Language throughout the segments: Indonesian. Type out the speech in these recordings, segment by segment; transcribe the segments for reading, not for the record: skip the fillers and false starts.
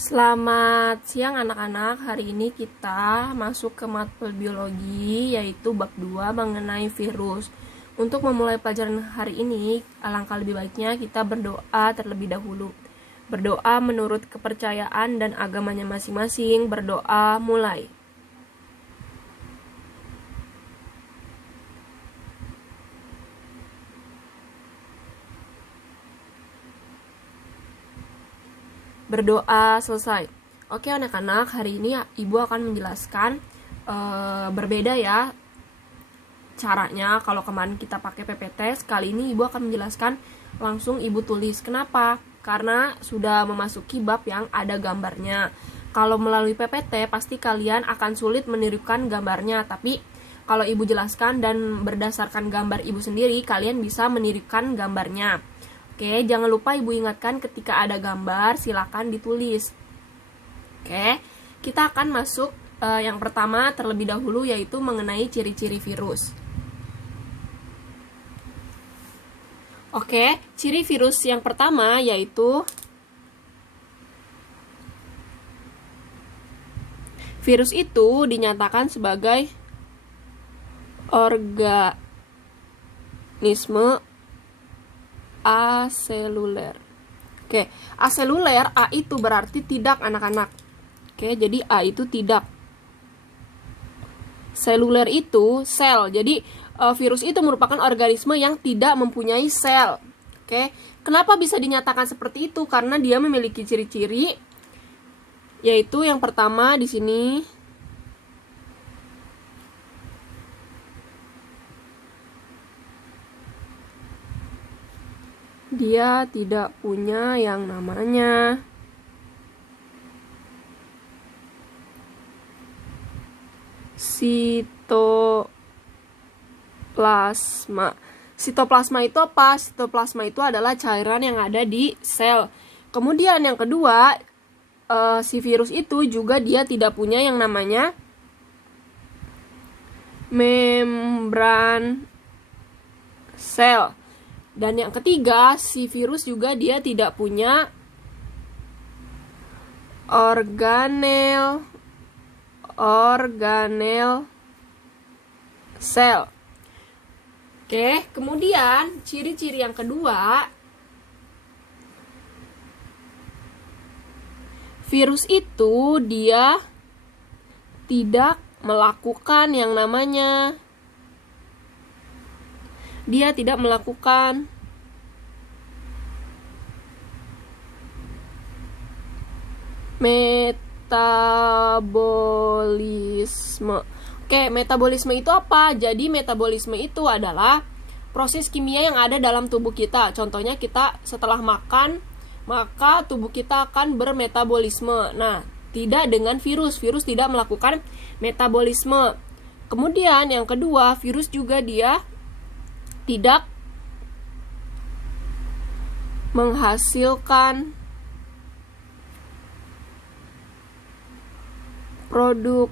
Selamat siang anak-anak. Hari ini kita masuk ke matkul biologi yaitu bab 2 mengenai virus. Untuk memulai pelajaran hari ini, alangkah lebih baiknya kita berdoa terlebih dahulu. Berdoa menurut kepercayaan dan agamanya masing-masing. Berdoa mulai. Berdoa selesai. Oke anak-anak, hari ini ibu akan menjelaskan berbeda ya caranya. Kalau kemarin kita pakai PPT, kali ini ibu akan menjelaskan langsung ibu tulis. Kenapa? Karena sudah memasuki bab yang ada gambarnya. Kalau melalui PPT pasti kalian akan sulit menirukan gambarnya, tapi kalau ibu jelaskan dan berdasarkan gambar ibu sendiri, kalian bisa menirukan gambarnya. Oke, jangan lupa ibu ingatkan ketika ada gambar, silakan ditulis. Oke, kita akan masuk yang pertama terlebih dahulu yaitu mengenai ciri-ciri virus. Oke, ciri virus yang pertama yaitu virus itu dinyatakan sebagai organisme aseluler. Oke, aseluler, A itu berarti tidak anak-anak. Oke, jadi A itu tidak. Seluler itu sel. Jadi virus itu merupakan organisme yang tidak mempunyai sel. Oke, kenapa bisa dinyatakan seperti itu? Karena dia memiliki ciri-ciri, yaitu yang pertama di sini. Dia tidak punya yang namanya sitoplasma. Sitoplasma itu apa? Sitoplasma itu adalah cairan yang ada di sel. Kemudian yang kedua, si virus itu juga dia tidak punya yang namanya membran sel. Dan yang ketiga, si virus juga dia tidak punya organel sel. Oke, kemudian ciri-ciri yang kedua, virus itu dia tidak melakukan yang namanya metabolisme. Oke, metabolisme itu apa? Jadi metabolisme itu adalah proses kimia yang ada dalam tubuh kita. Contohnya kita setelah makan, maka tubuh kita akan bermetabolisme. Nah, tidak dengan virus. Virus tidak melakukan metabolisme. Kemudian yang kedua, virus juga dia tidak menghasilkan produk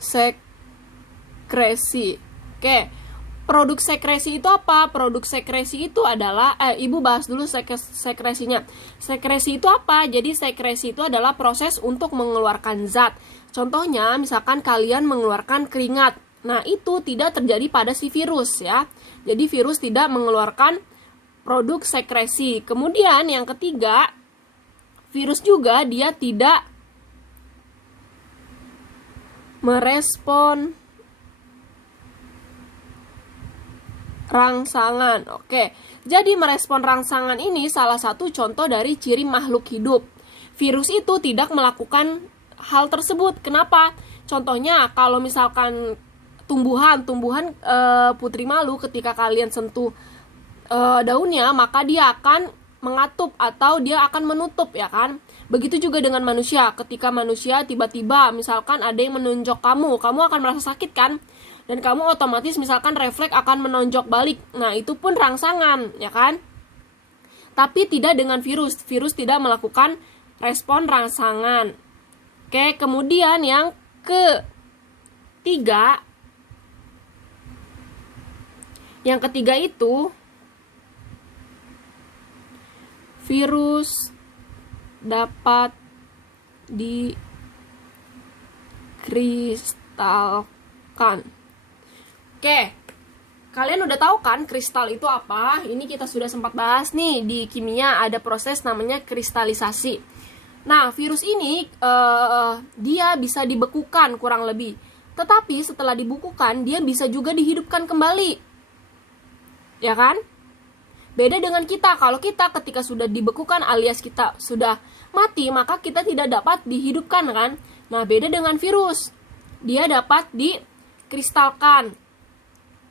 sekresi. Oke, produk sekresi itu apa? Produk sekresi itu adalah ibu bahas dulu sekresinya. Sekresi itu apa? Jadi sekresi itu adalah proses untuk mengeluarkan zat. Contohnya misalkan kalian mengeluarkan keringat. Nah, itu tidak terjadi pada si virus ya. Jadi virus tidak mengeluarkan produk sekresi. Kemudian yang ketiga, virus juga dia tidak merespon rangsangan. Oke, jadi merespon rangsangan ini salah satu contoh dari ciri makhluk hidup. Virus itu tidak melakukan hal tersebut. Kenapa? Contohnya kalau misalkan tumbuhan putri malu, ketika kalian sentuh daunnya, maka dia akan mengatup atau dia akan menutup, ya kan? Begitu juga dengan manusia. Ketika manusia tiba-tiba misalkan ada yang menonjok kamu akan merasa sakit kan? Dan kamu otomatis misalkan refleks akan menonjok balik. Nah, itu pun rangsangan, ya kan? Tapi tidak dengan virus. Virus tidak melakukan respon rangsangan. Oke, kemudian yang ketiga, itu virus dapat dikristalkan. Oke, kalian udah tahu kan kristal itu apa? Ini kita sudah sempat bahas nih di kimia, ada proses namanya kristalisasi. Nah, virus ini dia bisa dibekukan kurang lebih. Tetapi setelah dibekukan, dia bisa juga dihidupkan kembali. Ya kan? Beda dengan kita, kalau kita ketika sudah dibekukan alias kita sudah mati, maka kita tidak dapat dihidupkan kan? Nah, beda dengan virus. Dia dapat dikristalkan.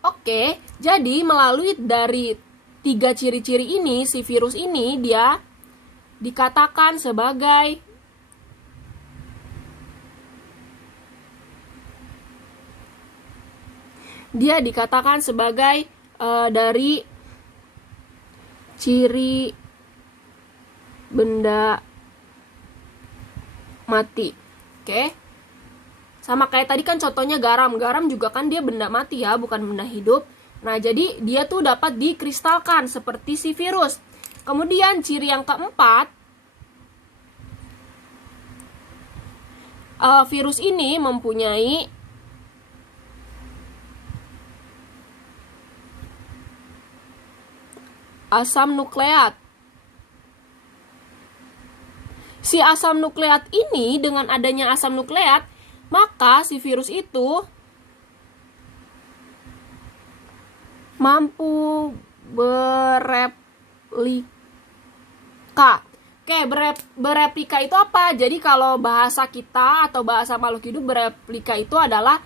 Oke, jadi melalui dari 3 ciri-ciri ini, si virus ini dia dikatakan sebagai dari ciri benda mati. Oke. Sama kayak tadi kan contohnya garam. Garam juga kan dia benda mati ya, bukan benda hidup. Nah, jadi dia tuh dapat dikristalkan seperti si virus. Kemudian ciri yang keempat, virus ini mempunyai asam nukleat. Si asam nukleat ini, dengan adanya asam nukleat, maka si virus itu mampu bereplika. Oke, bereplika itu apa? Jadi kalau bahasa kita atau bahasa makhluk hidup, bereplika itu adalah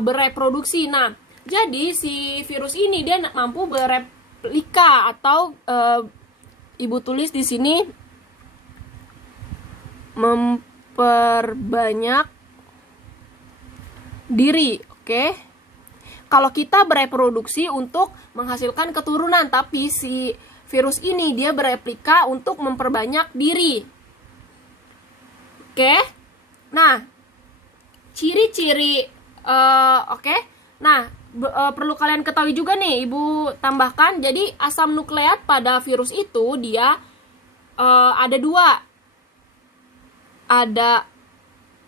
bereproduksi. Nah, jadi si virus ini dia mampu bereplika atau ibu tulis di sini memperbanyak diri. Oke. Kalau kita bereproduksi untuk menghasilkan keturunan, tapi si virus ini dia bereplika untuk memperbanyak diri. Oke. Nah, ciri-ciri oke. Nah, perlu kalian ketahui juga nih, Ibu tambahkan. Jadi asam nukleat pada virus itu dia ada 2. Ada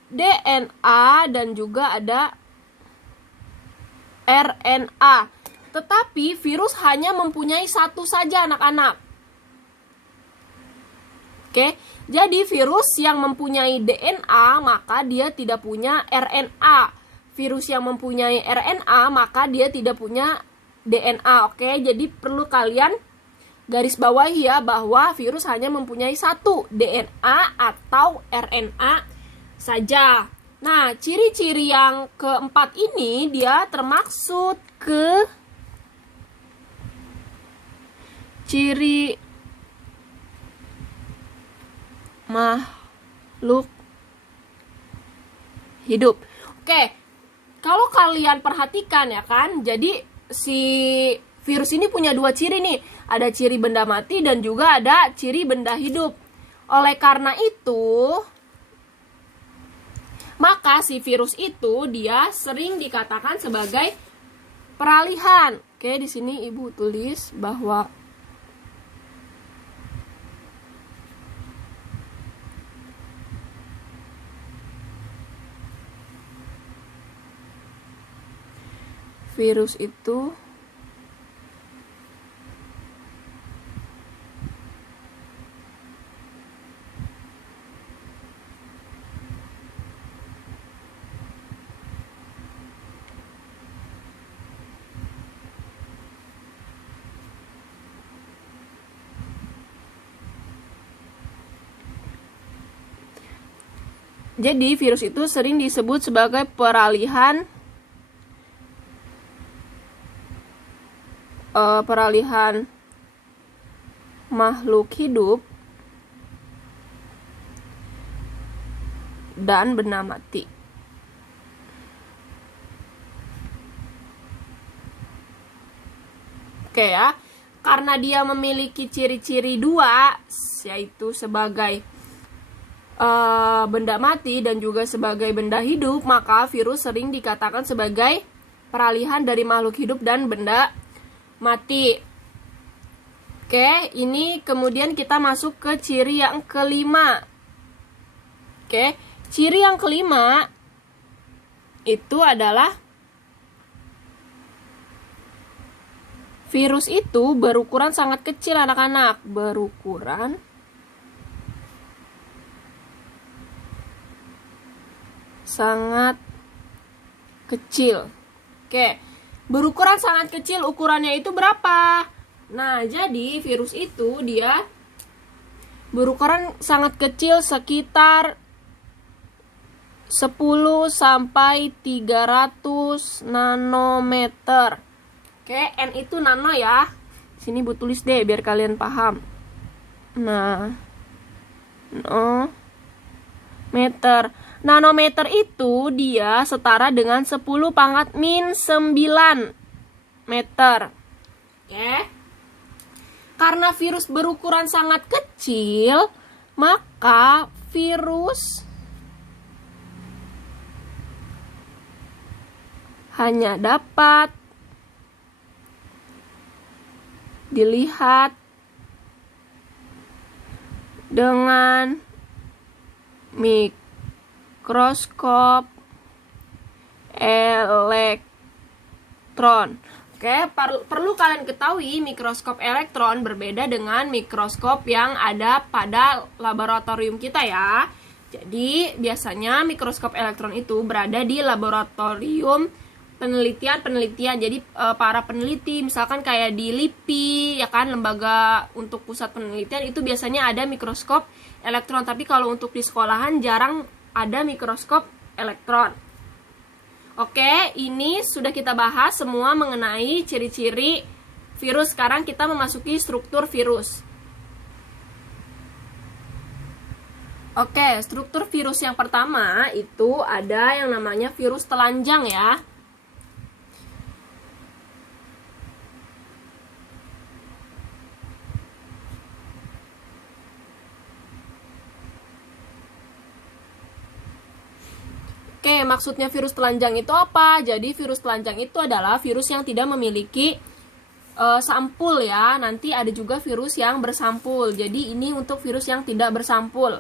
DNA dan juga ada RNA. Tetapi virus hanya mempunyai 1 saja, anak-anak. Oke, jadi virus yang mempunyai DNA maka dia tidak punya RNA. Virus yang mempunyai RNA maka dia tidak punya DNA. Oke, jadi perlu kalian garis bawahi ya bahwa virus hanya mempunyai 1 DNA atau RNA saja. Nah, ciri-ciri yang keempat ini dia termaksud ke ciri makhluk hidup. Oke, kalau kalian perhatikan ya kan, jadi si virus ini punya 2 ciri nih. Ada ciri benda mati dan juga ada ciri benda hidup. Oleh karena itu, maka si virus itu dia sering dikatakan sebagai peralihan. Oke, di sini Ibu tulis bahwa virus itu sering disebut sebagai peralihan makhluk hidup dan benda mati. Oke ya, karena dia memiliki ciri-ciri 2, yaitu sebagai benda mati dan juga sebagai benda hidup, maka virus sering dikatakan sebagai peralihan dari makhluk hidup dan benda mati. Oke, ini kemudian kita masuk ke ciri yang kelima. Oke, ciri yang kelima itu adalah virus itu berukuran sangat kecil anak-anak. Berukuran sangat kecil. Oke, berukuran sangat kecil, ukurannya itu berapa? Nah, jadi virus itu dia berukuran sangat kecil sekitar 10 sampai 300 nanometer. Oke, N itu nano ya. Sini Bu tulis deh biar kalian paham. Nah, nanometer. Nanometer itu dia setara dengan 10 pangkat min 9 meter. Oke. Karena virus berukuran sangat kecil, maka virus hanya dapat dilihat dengan mikroskop elektron. Oke, perlu kalian ketahui mikroskop elektron berbeda dengan mikroskop yang ada pada laboratorium kita ya. Jadi, biasanya mikroskop elektron itu berada di laboratorium penelitian. Jadi, para peneliti misalkan kayak di LIPI ya kan, lembaga untuk pusat penelitian itu biasanya ada mikroskop elektron. Tapi kalau untuk di sekolahan jarang ada mikroskop elektron. Oke, ini sudah kita bahas semua mengenai ciri-ciri virus. Sekarang kita memasuki struktur virus. Oke, struktur virus yang pertama itu ada yang namanya virus telanjang ya. Oke, maksudnya virus telanjang itu apa? Jadi virus telanjang itu adalah virus yang tidak memiliki sampul ya. Nanti ada juga virus yang bersampul. Jadi ini untuk virus yang tidak bersampul.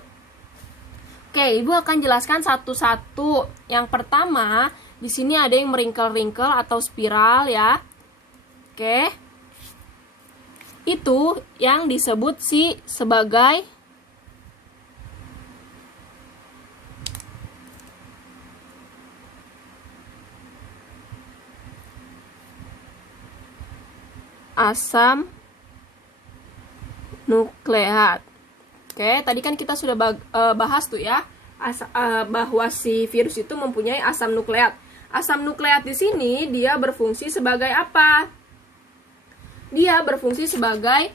Oke, Ibu akan jelaskan satu-satu. Yang pertama, di sini ada yang meringkel-ringkel atau spiral ya. Oke. Itu yang disebut sebagai asam nukleat. Oke, tadi kan kita sudah bahas tuh ya, bahwa si virus itu mempunyai asam nukleat. Asam nukleat di sini dia berfungsi sebagai apa? Dia berfungsi sebagai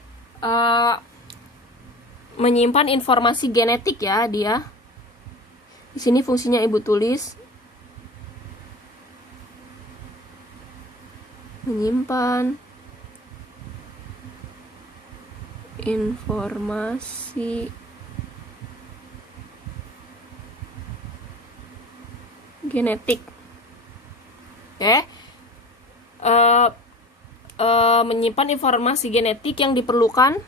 menyimpan informasi genetik ya, dia. Di sini fungsinya Ibu tulis menyimpan informasi genetik. Oke. Menyimpan informasi genetik yang diperlukan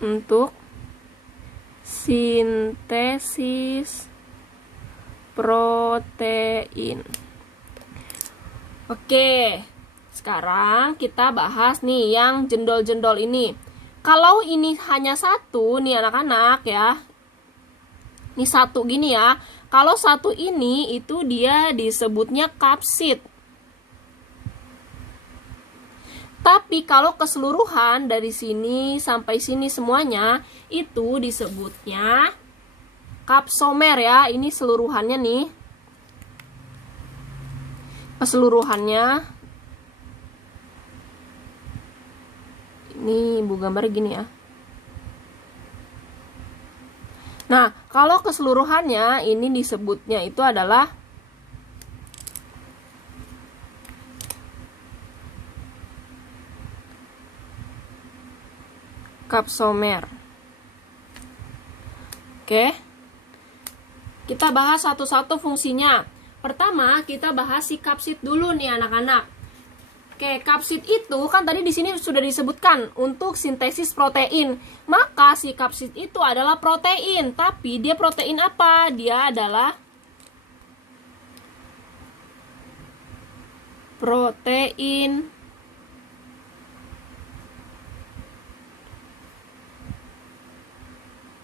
untuk sintesis protein. Oke, sekarang kita bahas nih yang jendol-jendol ini. Kalau ini hanya satu nih anak-anak ya, ini satu gini ya. Kalau satu ini itu dia disebutnya kapsid. Tapi kalau keseluruhan dari sini sampai sini semuanya itu disebutnya kapsomer ya. Ini seluruhannya nih. Keseluruhannya. Ini Ibu gambar gini ya. Nah, kalau keseluruhannya ini disebutnya itu adalah kapsomer. Oke. Kita bahas satu-satu fungsinya. Pertama, kita bahas si kapsid dulu nih anak-anak. Oke, kapsid itu kan tadi di sini sudah disebutkan untuk sintesis protein. Maka si kapsid itu adalah protein, tapi dia protein apa? Dia adalah protein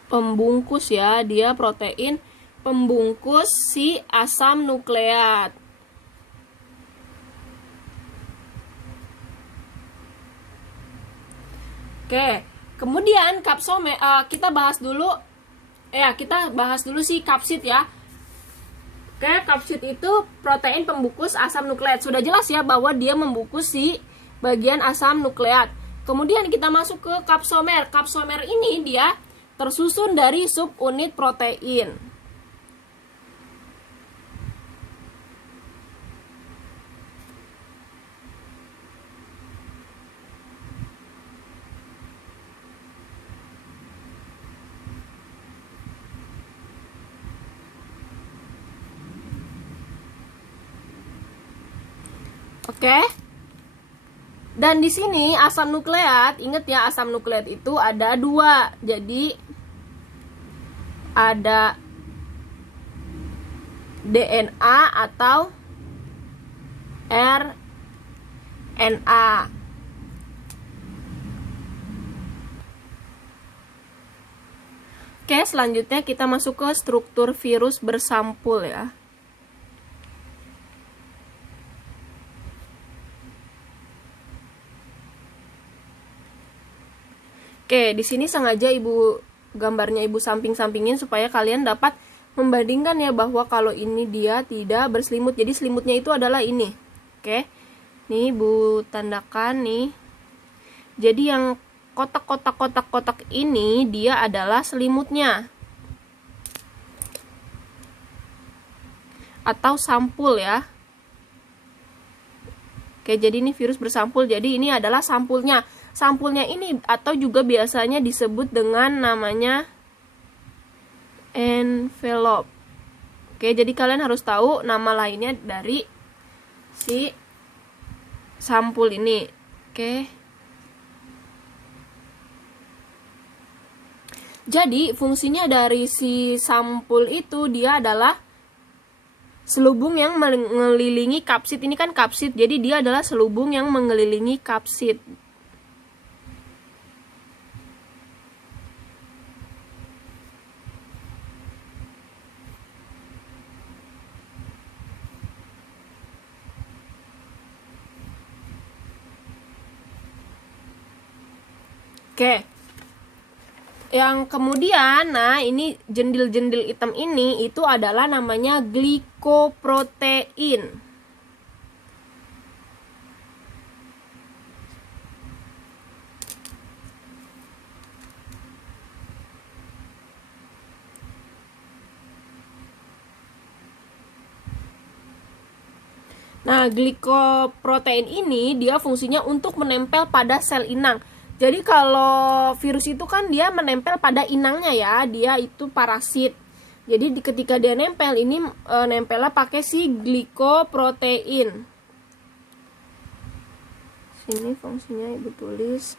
pembungkus ya, dia protein pembungkus si asam nukleat. Oke, kemudian kapsomer kita bahas dulu si kapsid ya. Oke, kapsid itu protein pembungkus asam nukleat. Sudah jelas ya bahwa dia membungkus si bagian asam nukleat. Kemudian kita masuk ke kapsomer. Kapsomer ini dia tersusun dari subunit protein. Oke. Dan di sini asam nukleat, ingat ya, asam nukleat itu ada 2. Jadi ada DNA atau RNA. Oke, selanjutnya kita masuk ke struktur virus bersampul ya. Oke, di sini sengaja gambarnya ibu samping-sampingin supaya kalian dapat membandingkan ya bahwa kalau ini dia tidak berselimut. Jadi selimutnya itu adalah ini. Oke. Nih ibu tandakan nih. Jadi yang kotak-kotak ini dia adalah selimutnya. Atau sampul ya. Oke, jadi ini virus bersampul. Jadi ini adalah sampulnya. Sampulnya ini atau juga biasanya disebut dengan namanya envelope. Oke, jadi kalian harus tahu nama lainnya dari si sampul ini. Oke. Jadi fungsinya dari si sampul itu dia adalah selubung yang mengelilingi kapsid. Ini kan kapsid, jadi dia adalah selubung yang mengelilingi kapsid. Oke. Yang kemudian, nah ini jendil-jendil hitam ini itu adalah namanya glikoprotein. Nah, glikoprotein ini dia fungsinya untuk menempel pada sel inang. Jadi kalau virus itu kan dia menempel pada inangnya ya, dia itu parasit. Jadi ketika dia nempel ini nempelnya pakai si glikoprotein. Sini fungsinya ibu tulis.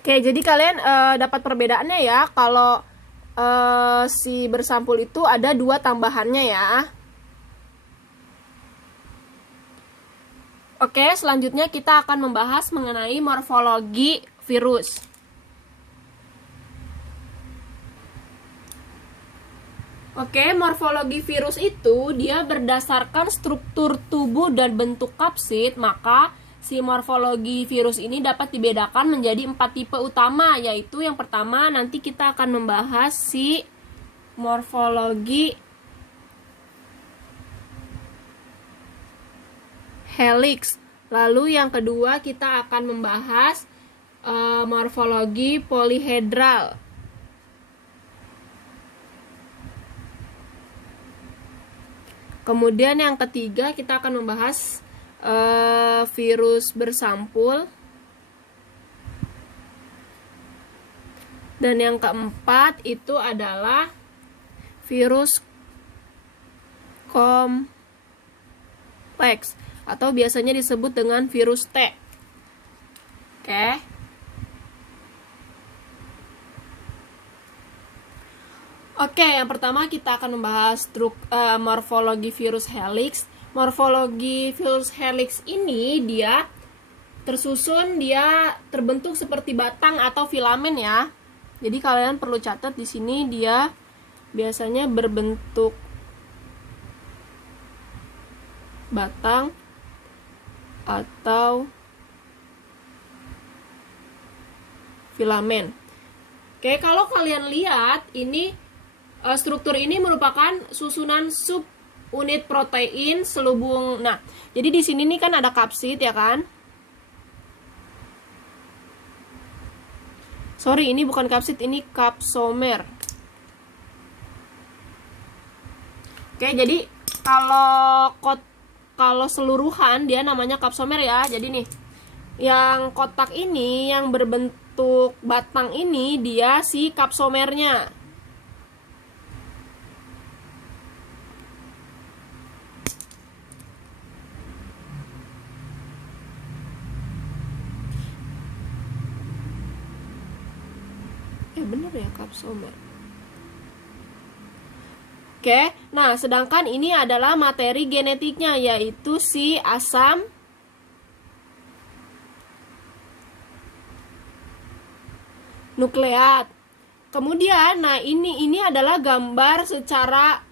Oke, jadi kalian dapat perbedaannya ya. Kalau si bersampul itu ada 2 tambahannya ya. Oke, selanjutnya kita akan membahas mengenai morfologi virus. Oke, morfologi virus itu dia berdasarkan struktur tubuh dan bentuk kapsid, maka si morfologi virus ini dapat dibedakan menjadi 4 tipe utama, yaitu yang pertama nanti kita akan membahas si morfologi helix. Lalu yang kedua kita akan membahas morfologi Kemudian yang ketiga kita akan membahas virus bersampul. Dan yang keempat itu adalah virus kompleks atau biasanya disebut dengan virus T. Oke. Oke, yang pertama kita akan membahas morfologi virus helix. Morfologi virus helix ini dia terbentuk seperti batang atau filamen ya. Jadi kalian perlu catat di sini dia biasanya berbentuk batang atau filamen. Oke, kalau kalian lihat ini struktur ini merupakan susunan subunit protein selubung. Nah, jadi di sini nih kan ada kapsid ya kan? Sorry, ini bukan kapsid, ini kapsomer. Oke, jadi kalau seluruhan dia namanya kapsomer ya. Jadi nih, yang kotak ini yang berbentuk batang ini dia si kapsomernya. Bener ya kapsomer. Oke, nah sedangkan ini adalah materi genetiknya yaitu si asam nukleat. Kemudian, nah ini adalah gambar secara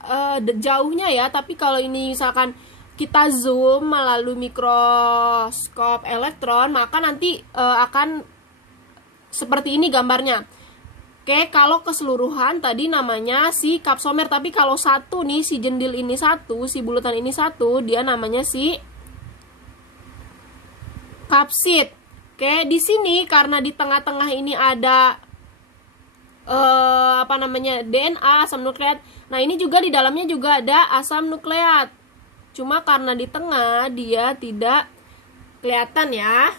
jauhnya ya. Tapi kalau ini misalkan kita zoom melalui mikroskop elektron, maka nanti akan seperti ini gambarnya. Oke, kalau keseluruhan tadi namanya si kapsomer, tapi kalau satu nih si jendil ini satu, si bulatan ini satu, dia namanya si kapsid. Oke, di sini karena di tengah-tengah ini ada DNA asam nukleat. Nah, ini juga di dalamnya juga ada asam nukleat. Cuma karena di tengah dia tidak kelihatan ya.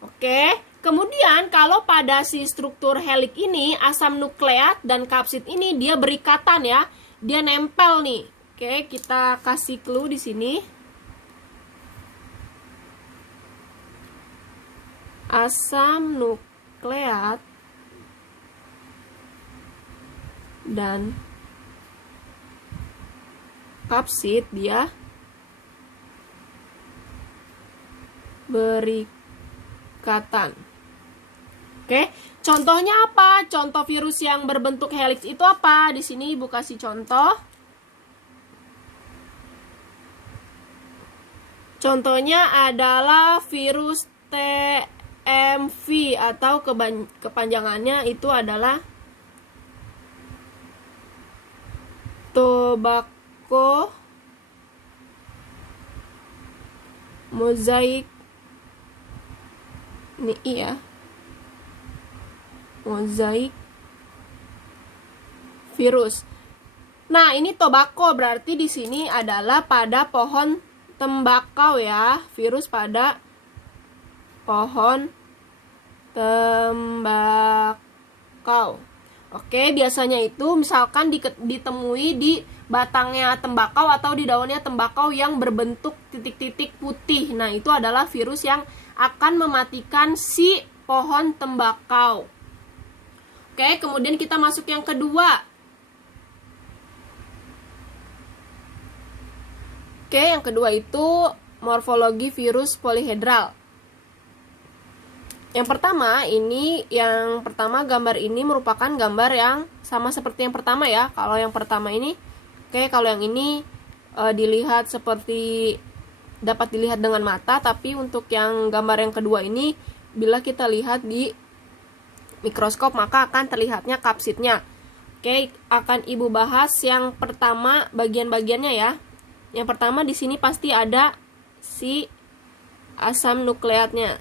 Oke. Kemudian kalau pada si struktur helix ini asam nukleat dan kapsid ini dia berikatan ya, dia nempel nih. Oke, kita kasih clue di sini. Asam nukleat dan kapsid dia berikatan. Oke, contohnya apa? Contoh virus yang berbentuk helix itu apa? Di sini Ibu kasih contoh. Contohnya adalah virus TMV atau kepanjangannya itu adalah tobacco mosaic. Ini ya. Mosaic virus. Nah, ini tobacco berarti di sini adalah pada pohon tembakau ya, virus pada pohon tembakau. Oke, biasanya itu misalkan ditemui di batangnya tembakau atau di daunnya tembakau yang berbentuk titik-titik putih. Nah, itu adalah virus yang akan mematikan si pohon tembakau. Oke, kemudian kita masuk yang kedua. Oke, yang kedua itu morfologi virus polihedral. Yang pertama gambar ini merupakan gambar yang sama seperti yang pertama ya. Kalau yang pertama ini, kalau yang ini dapat dilihat dengan mata, tapi untuk yang gambar yang kedua ini, bila kita lihat di mikroskop maka akan terlihatnya kapsidnya. Oke, akan Ibu bahas yang pertama bagian-bagiannya ya. Yang pertama di sini pasti ada si asam nukleatnya.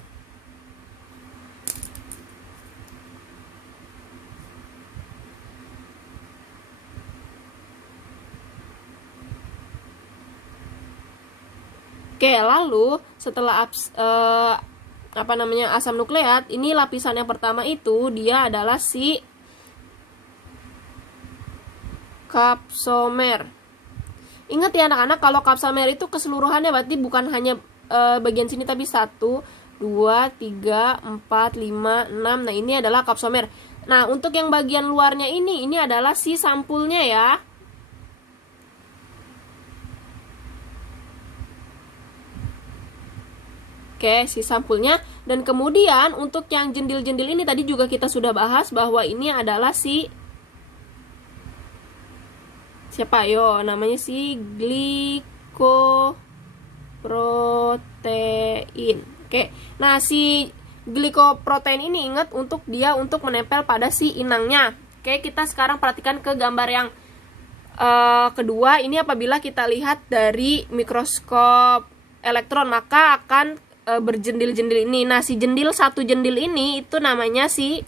Oke, lalu setelah asam nukleat, ini lapisan yang pertama itu dia adalah si kapsomer. Ingat ya anak-anak, kalau kapsomer itu keseluruhannya berarti bukan hanya bagian sini, tapi 1, 2, 3, 4, 5, 6. Nah, ini adalah kapsomer. Nah, untuk yang bagian luarnya ini adalah si sampulnya ya. Oke, si sampulnya. Dan kemudian untuk yang jendil-jendil ini tadi juga kita sudah bahas bahwa ini adalah si siapa? Yo, namanya si glikoprotein. Oke. Nah, si glikoprotein ini ingat untuk menempel pada si inangnya. Oke, kita sekarang perhatikan ke gambar yang kedua. Ini apabila kita lihat dari mikroskop elektron maka akan berjendil-jendil ini. Nah, si satu jendil ini itu namanya si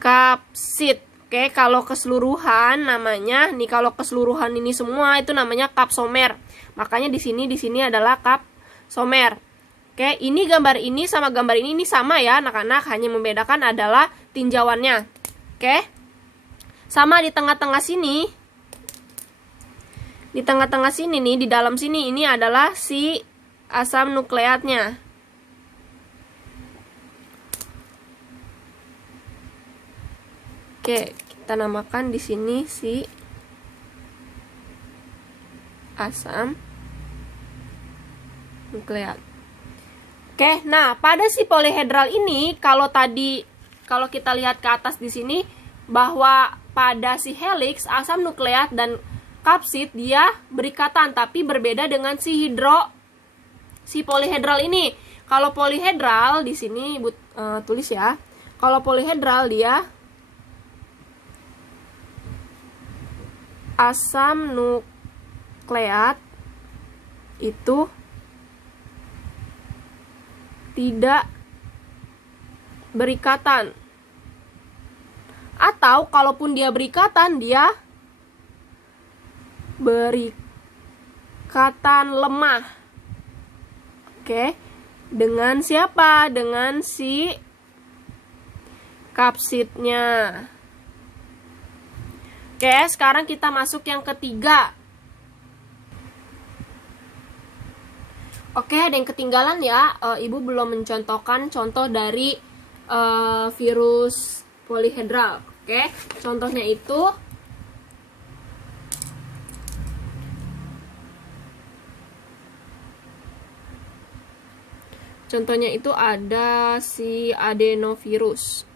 kapsid. Oke, kalau keseluruhan namanya kalau keseluruhan ini semua itu namanya kapsomer. Makanya di sini adalah kapsomer. Oke, ini gambar ini sama gambar ini sama ya anak-anak, hanya membedakan adalah tinjauannya. Oke. Sama di tengah-tengah sini. Di tengah-tengah sini nih, di dalam sini ini adalah si asam nukleatnya. Oke, kita namakan di sini si asam nukleat. Oke, nah pada si polihedral ini kalau kita lihat ke atas di sini bahwa pada si helix, asam nukleat dan kapsid dia berikatan tapi berbeda dengan si polihedral ini. Kalau polihedral di sini tulis ya. Kalau polihedral dia asam nukleat itu tidak berikatan. Atau kalaupun dia berikatan, dia berikatan lemah. Oke, dengan siapa? Dengan si kapsidnya. Oke, sekarang kita masuk yang ketiga. Oke, ada yang ketinggalan ya. Ibu belum mencontohkan contoh dari virus polihedral. Oke, contohnya itu ada si adenovirus.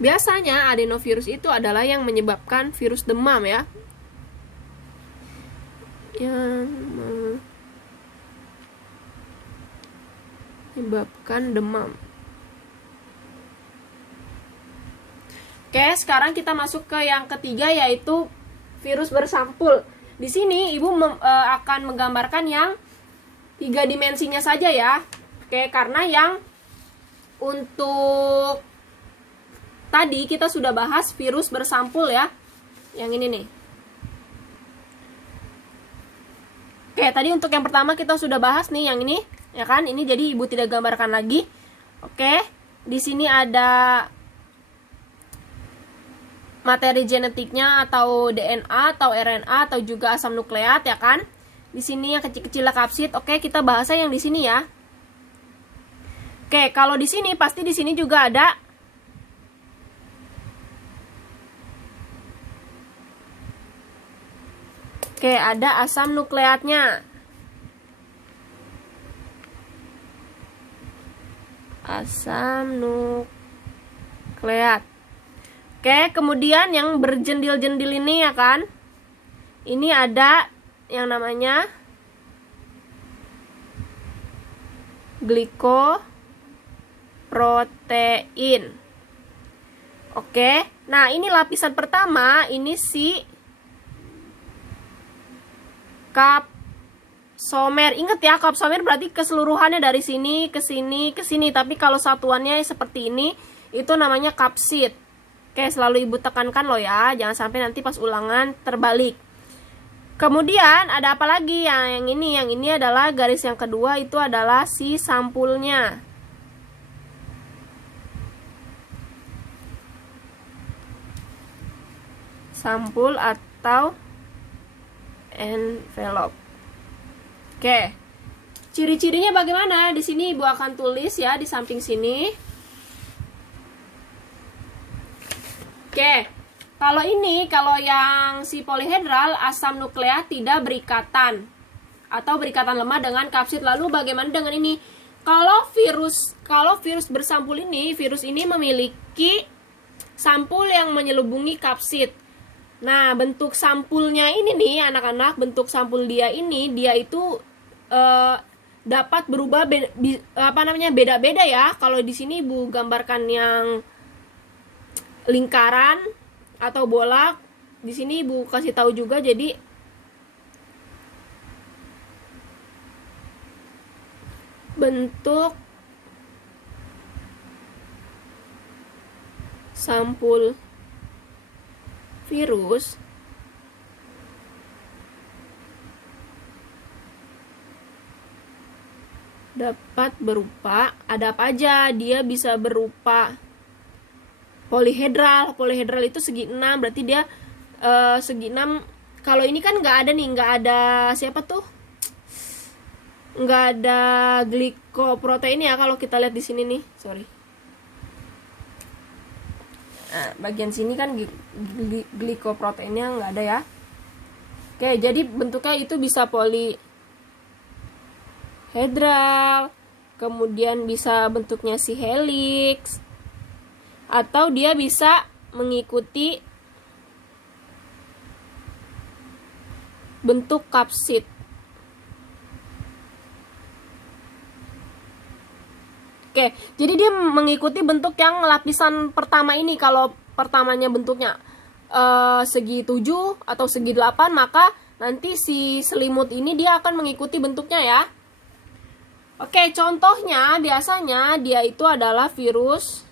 Biasanya adenovirus itu adalah yang menyebabkan virus demam ya. Yang menyebabkan demam. Oke, sekarang kita masuk ke yang ketiga yaitu virus bersampul. Di sini ibu akan menggambarkan yang 3 dimensinya saja ya. Oke, karena yang untuk tadi kita sudah bahas virus bersampul ya. Yang ini nih. Oke, tadi untuk yang pertama kita sudah bahas nih yang ini, ya kan? Ini jadi ibu tidak gambarkan lagi. Oke, di sini ada materi genetiknya atau DNA atau RNA atau juga asam nukleat ya kan. Di sini yang kecil-kecil kapsid. Oke, kita bahas yang di sini ya. Oke, kalau di sini pasti di sini juga ada ada asam nukleatnya. Asam nukleat. Oke, kemudian yang berjendil-jendil ini ya kan. Ini ada yang namanya glikoprotein. Oke, nah ini lapisan pertama, ini si kapsomer. Ingat ya, kapsomer berarti keseluruhannya dari sini ke sini ke sini. Tapi kalau satuannya seperti ini, itu namanya kapsid. Oke, selalu ibu tekankan loh ya, jangan sampai nanti pas ulangan terbalik. Kemudian ada apa lagi? Yang ini adalah garis yang kedua, itu adalah si sampulnya. Sampul atau envelope. Oke. Ciri-cirinya bagaimana? Di sini ibu akan tulis ya di samping sini. Oke, kalau yang si polihedral, asam nukleat tidak berikatan atau berikatan lemah dengan kapsid. Lalu bagaimana dengan ini? Kalau virus bersampul ini, virus ini memiliki sampul yang menyelubungi kapsid. Nah, bentuk sampulnya ini nih anak-anak, bentuk sampul dia itu dapat berubah beda-beda ya. Kalau di sini ibu gambarkan yang lingkaran atau bola, di sini ibu kasih tahu juga. Jadi bentuk sampul virus dapat berupa, ada apa aja? Dia bisa berupa polihedral. Polihedral itu segi 6, berarti dia segi 6. Kalau ini kan nggak ada nih, nggak ada siapa tuh? Nggak ada glikoprotein ya kalau kita lihat di sini nih, sorry. Nah, bagian sini kan glikoproteinnya nggak ada ya. Oke, jadi bentuknya itu bisa polihedral, kemudian bisa bentuknya si helix, atau dia bisa mengikuti bentuk kapsid. Oke, jadi dia mengikuti bentuk yang lapisan pertama ini. Kalau pertamanya bentuknya segi 7 atau segi 8, maka nanti si selimut ini dia akan mengikuti bentuknya ya. Oke, contohnya biasanya dia itu adalah virus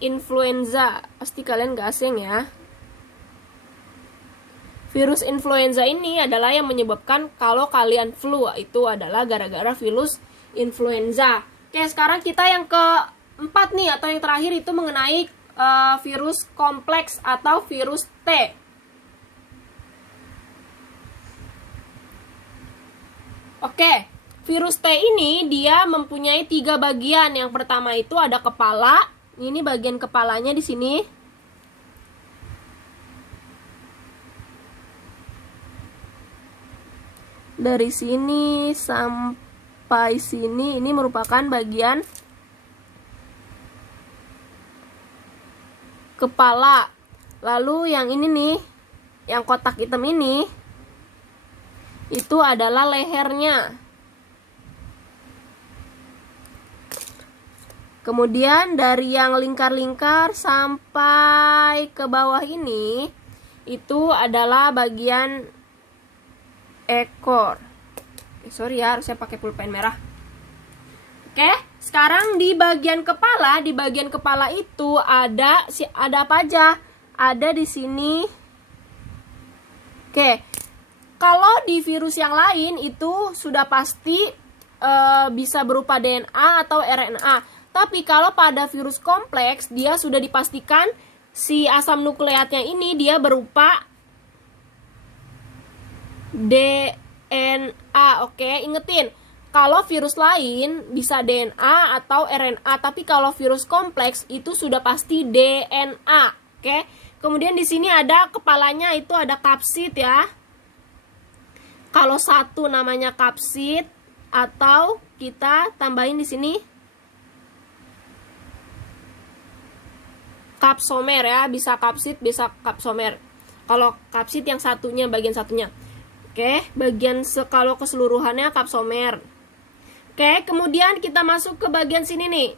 influenza. Pasti kalian gak asing ya. Virus influenza ini adalah yang menyebabkan kalau kalian flu, itu adalah gara-gara virus influenza. Oke, sekarang kita yang keempat nih, atau yang terakhir itu mengenai virus kompleks atau virus T. Oke, virus T ini dia mempunyai 3 bagian. Yang pertama itu ada kepala. Ini bagian kepalanya di sini. Dari sini sampai sini ini merupakan bagian kepala. Lalu yang ini nih, yang kotak hitam ini, itu adalah lehernya. Kemudian dari yang lingkar-lingkar sampai ke bawah ini, itu adalah bagian ekor. Sorry ya, harusnya pakai pulpen merah. Oke, sekarang di bagian kepala itu ada apa aja? Ada di sini. Oke, kalau di virus yang lain itu sudah pasti bisa berupa DNA atau RNA. Tapi kalau pada virus kompleks, dia sudah dipastikan si asam nukleatnya ini dia berupa DNA. Oke, ingetin. Kalau virus lain bisa DNA atau RNA, tapi kalau virus kompleks itu sudah pasti DNA. Oke. Kemudian di sini ada kepalanya, itu ada kapsid ya. Kalau satu namanya kapsid, atau kita tambahin di sini kapsomer ya, bisa kapsid, bisa kapsomer. Kalau kapsid yang satunya, bagian satunya. Oke, kalau keseluruhannya kapsomer. Oke, kemudian kita masuk ke bagian sini nih.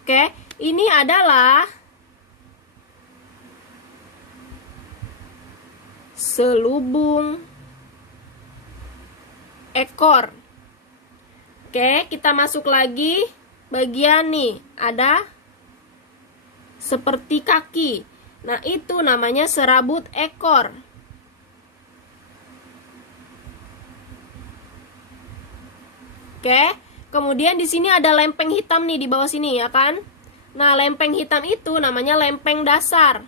Oke, ini adalah selubung ekor. Oke, kita masuk lagi bagian nih, ada seperti kaki. Nah, itu namanya serabut ekor. Oke, kemudian di sini ada lempeng hitam nih di bawah sini ya kan? Nah, lempeng hitam itu namanya lempeng dasar.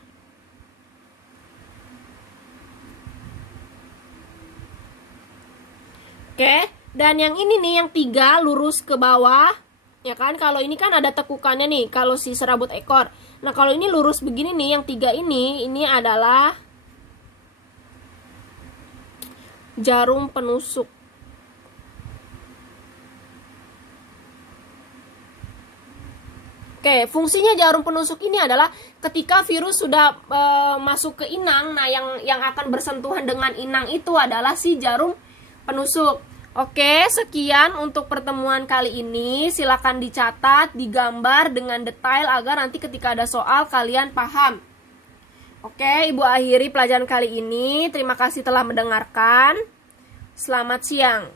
Oke, dan yang ini nih yang 3 lurus ke bawah, ya kan? Kalau ini kan ada tekukannya nih, kalau si serabut ekor. Nah, kalau ini lurus begini nih, yang 3 ini adalah jarum penusuk. Oke, fungsinya jarum penusuk ini adalah ketika virus sudah masuk ke inang, nah yang akan bersentuhan dengan inang itu adalah si jarum penusuk. Oke, sekian untuk pertemuan kali ini. Silakan dicatat, digambar dengan detail agar nanti ketika ada soal kalian paham. Oke, Ibu akhiri pelajaran kali ini. Terima kasih telah mendengarkan. Selamat siang.